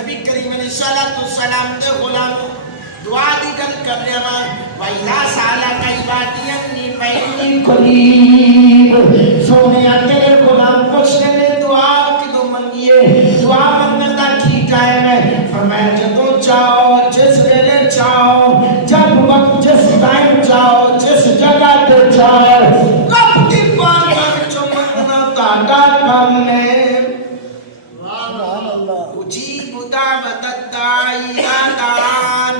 نبی کریم علیہ السلام دے غلام دعا دی گل کر رہے ہیں وَإِذَا سَأَلَكَ عِبَادِي عَنِّي فَإِنِّي قَرِيبٌ سونے تیرے غلام پوچھتے نے دعا کدوں منگیے دعا منگنے دا کی ٹائم ہے فرمایا جدوں چاہو جس ویلے چاہو جب وقت جس ٹائم چاہو جس جگہ تے چاہو رب دی بارگاہ وچ منگنا تہاڈا کم ہے اجیب دعوت الداعی اذا دعان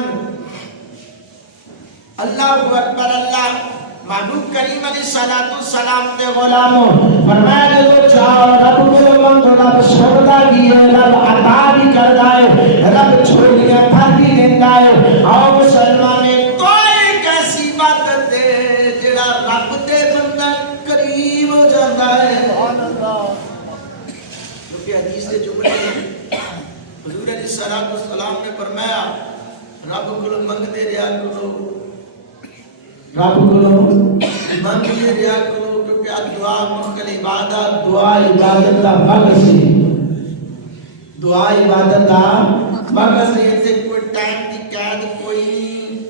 اللہ اکبر اللہ محبوب کریم علیہ السلام دے غلاموں فرمایا جو چاہو رب کو منگو رب چھوڑتا بھی ہے رب عطا بھی کرتا ہے رب چھوڑیاں بھر بھی دیتا ہے آؤ مسلمانے تو ایک ایسی بات دے جڑا رب دے بندہ قریب ہو جاتا ہے کیونکہ حدیث دے جملے حضور علیہ السلام نے فرمایا رب کو منگتے رہا کرو رب کو منگتے رہا کرو کیونکہ دعا مخل عبادت دعا عبادت کا بغض ہے دعا عبادت کا بغض ہے اسے کوئی ٹائم دی قید کوئی نہیں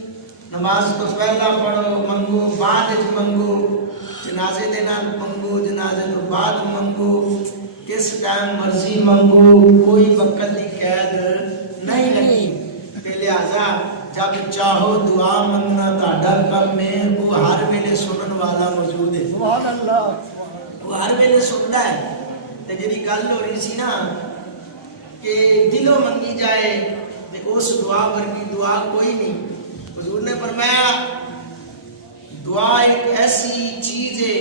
نماز کو پہلا پڑھو منگو بعد منگو جنازے دے نال منگو جنازے تو بعد منگو کس ٹائم مرضی منگو کوئی وقت دی قید نہیں لگی لہذا جب چاہو دعا منگنا تہاڈا کم ہے وہ ہر ویلے سنن والا موجود ہے سبحان اللہ وہ ہر ویلے سندا ہے تے جڑی گل ہو رہی سی نا کہ دلوں منگی جائے تے اس دعا ورگی دعا کوئی نہیں حضور نے فرمایا دعا ایک ایسی چیز ہے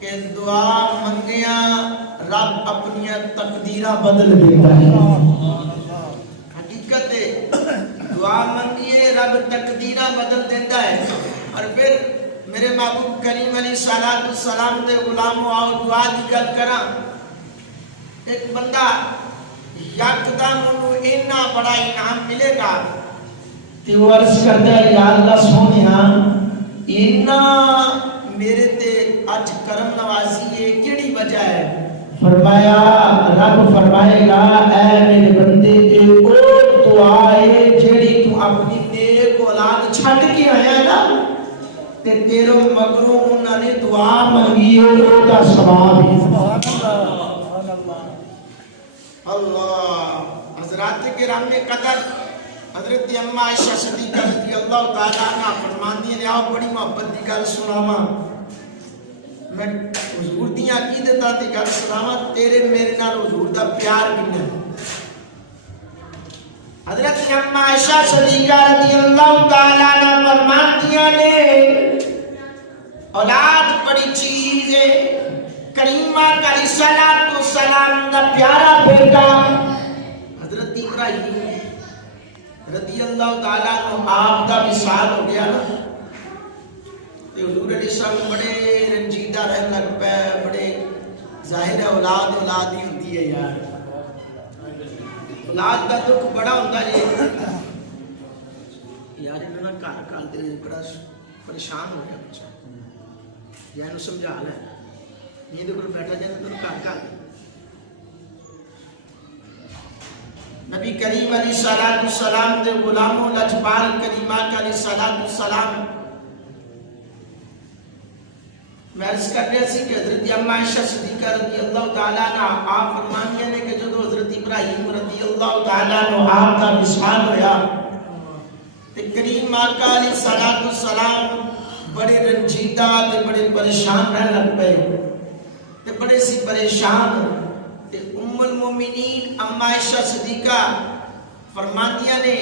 کہ دعا منگیا رب اپنی تقدیرہ بدل دیتا ہے حقیقت ہے دعا منگیے رب تقدیرہ بدل دیتا ہے اور پھر میرے محبوب کریم علیہ السلام دے غلاموں آؤ دعا دی گل کراں ایک بندہ یکدم انہوں اتنا بڑا انعام ملے گا کہ وہ عرض کرتا ہے یا اللہ سونیا اتنا میرے تے اج کرم نوازی ہے کیڑی وجہ ہے فرمایا رب فرمائے گا اے میرے بندے اے او دعا ہے جیڑی تو اپنی نیک اولاد چھڈ کے آیا نا تے تیرے مگروں انہاں نے دعا منگی ہے او دا ثواب ہے سبحان اللہ اللہ حضرات کرام قدر حضرت اما عائشہ صدیقہ رضی اللہ تعالی عنہا فرماندی ہیں آؤ بڑی محبت دی گل سناواں میں حضور دی عقیدت دی گل سناواں تیرے میرے نال حضور دا پیار کنا ہے حضرت اما عائشہ صدیقہ رضی اللہ تعالی عنہا فرماندیاں نے اولاد بڑی چیز ہے کریمہ کا رسالت و سلام دا پیارا بیٹا حضرت ابراہیم رضی اللہ تعالیٰ عنہ آپ دا وصال ہو گیا نا تے حضور علیہ السلام بڑے رنجیدہ رہن لگ پے بڑے ظاہر ہے اولاد ہی ہوندی ہے یار اولاد دا دکھ بڑا ہوندا ہے یار انہاں گھر دے بڑا پریشان ہو گیا بچہ یا انہوں سمجھا لے نہیں تو بیٹھا جائے تو گھر نبی کریم علیہ السلام دے غلاموں لجپال کریمہ کا علیہ السلام میں عرض کر رہے سی کہ حضرت اما عائشہ صدیقہ رضی اللہ تعالیٰ عنہ آپ فرمانیاں نے کہ جدو حضرت ابراہیم رضی اللہ تعالیٰ عنہ آپ کا وصال ہویا تے کریم آقا علیہ السلام بڑے رنجیدہ تے بڑے پریشان رہ لگ پے تے بڑے سی پریشان تے ام المومنین اما عائشہ صدیقہ فرماتیاں نے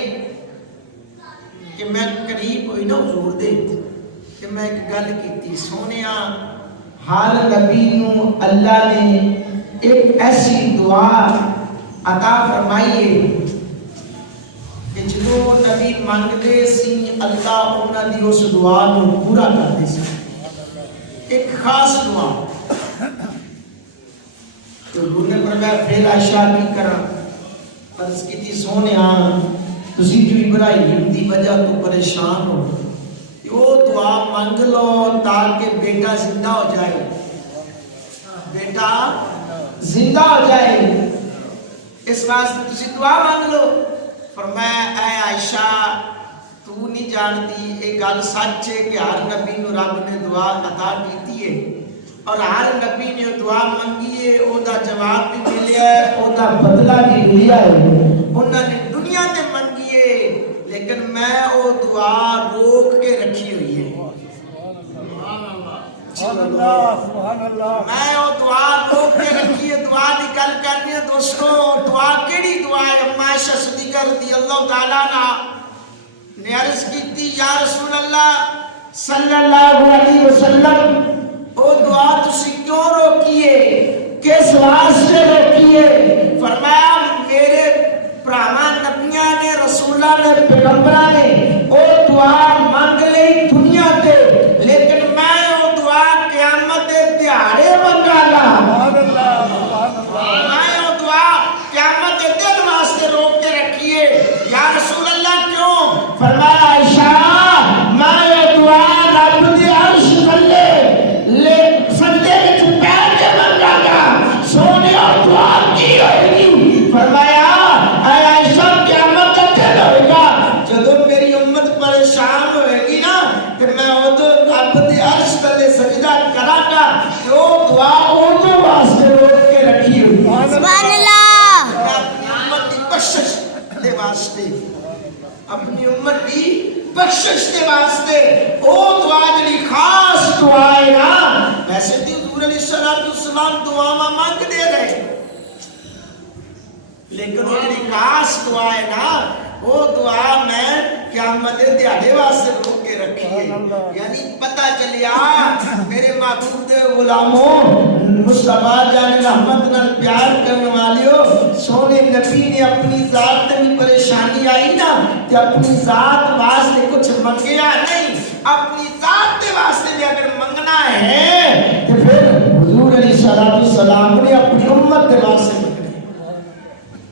کہ میں قریب ہوئی نا حضور دے کہ میں ایک گل کیتی سونیا ہر نبی نو اللہ نے ایک ایسی دعا عطا فرمائی ہے کہ جدو نبی مانگتے سی اللہ انہاں دی اس دعا کو پورا کرتے سی ایک خاص دعا تو حضور نے فرمایا پھر عائشہ کی کرا عرض کی تھی سونیا تسی جو ابراہیم دی وجہ تو پریشان ہو وہ دعا مانگ لو تاکہ بیٹا زندہ ہو جائے بیٹا زندہ ہو جائے اس واسطے تسی دعا مانگ لو. فرمایا اے عائشہ تو نہیں جانتی یہ گل سچ ہے کہ ہر نبی نو رب نے دعا عطا کیتی ہے اور ہر نبی نے دعا منگی ہے او دا جواب بھی ملیا ہے او دا بدلہ بھی ملیا ہے. انہوں نے دنیا تے منگی ہے لیکن میں او دعا روک کے رکھی ہوئی ہے. میں او دعا روک کے رکھی ہے. دعا دی گل کرنی ہے دوستو. دعا کیڑی دعا ہے؟ اما عائشہ صدیقہ رضی اللہ تعالیٰ عنہ نے عرض کی یا رسول اللہ صلی اللہ علیہ وسلم او دعا تسی کیوں روکیے؟ کس واسطے روکیے؟ فرمایا میرے پراواں نبیاں نے رسولاں نے پیغمبراں نے او دعا مانگ لئی دنیا تے لیکن میں او دعا قیامت دے دیہاڑے منگا گا. میں او دعا قیامت دے دن واسطے روک کے رکھیے. یا رسول اللہ کیوں؟ فرمایا عائشہ میں او دعا رب دی عرش تھلے سجدے وچ بیٹھ کے منگا گا. سونے او دعا کی ہوئے گی؟ فرمایا اے عائشہ قیامت کا دن ہوئے گا جدوں میری امت پریشان ہوئے گی نا کہ میں ادو رب دی عرش تھلے سجدہ کراں گا کہ او دعا ادو واسطے روک کے رکھی ہوئی. سبحان اللہ. اپنی امت دی بخشش دے واسطے اپنی امت دی بخشش دے واسطے او دعا جڑی خاص دعا ہے نا. ویسے تے حضور علیہ الصلوۃ والسلام دعا مانگ دے رہے لیکن وہ جڑی خاص دعا ہے نا وہ دعا میں قیامت دے دیہاڑے واسطے روک کے رکھی ہے. یعنی پتہ چلیا میرے محبوب دے غلاموں مصطفیٰ جان رحمت نال پیار کرنے والیو سونے نبی نے اپنی ذات تے بھی پریشانی آئی نا تے اپنی ذات واسطے کچھ منگیا نہیں. اپنی